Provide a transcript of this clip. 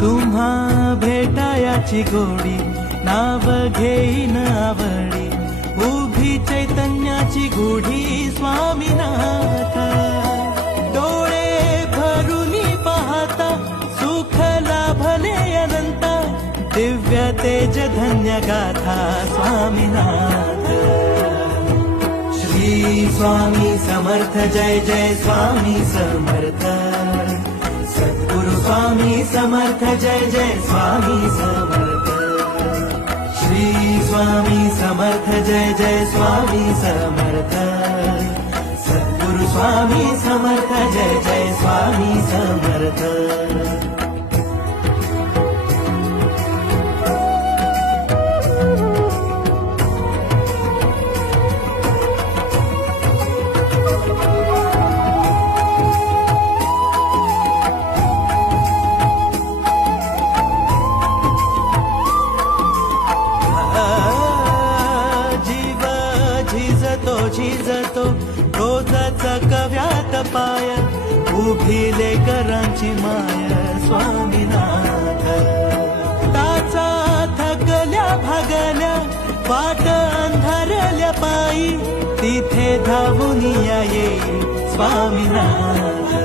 तुम्हा भेटायाची गोडी नाव घेईन आवडी उभी चैतन्याची गुढी स्वामीनाथ डोळे भरूनी पाहता सुख लाभले अनंत दिव्य तेज धन्य गाथा स्वामीनाथ श्री स्वामी समर्थ जय जय स्वामी समर्थ सद्गुरु स्वामी समर्थ जय जय स्वामी समर्थ श्री स्वामी समर्थ जय जय स्वामी समर्थ सद्गुरु स्वामी समर्थ जय जय स्वामी समर्थ झिजतो रोजच कव्यात पाय उभी लेकरांची माय स्वामीनाथ ताचा थकल्या भागल्या वाट अंधारल्या पायी तिथे धावून येईल स्वामीनाथ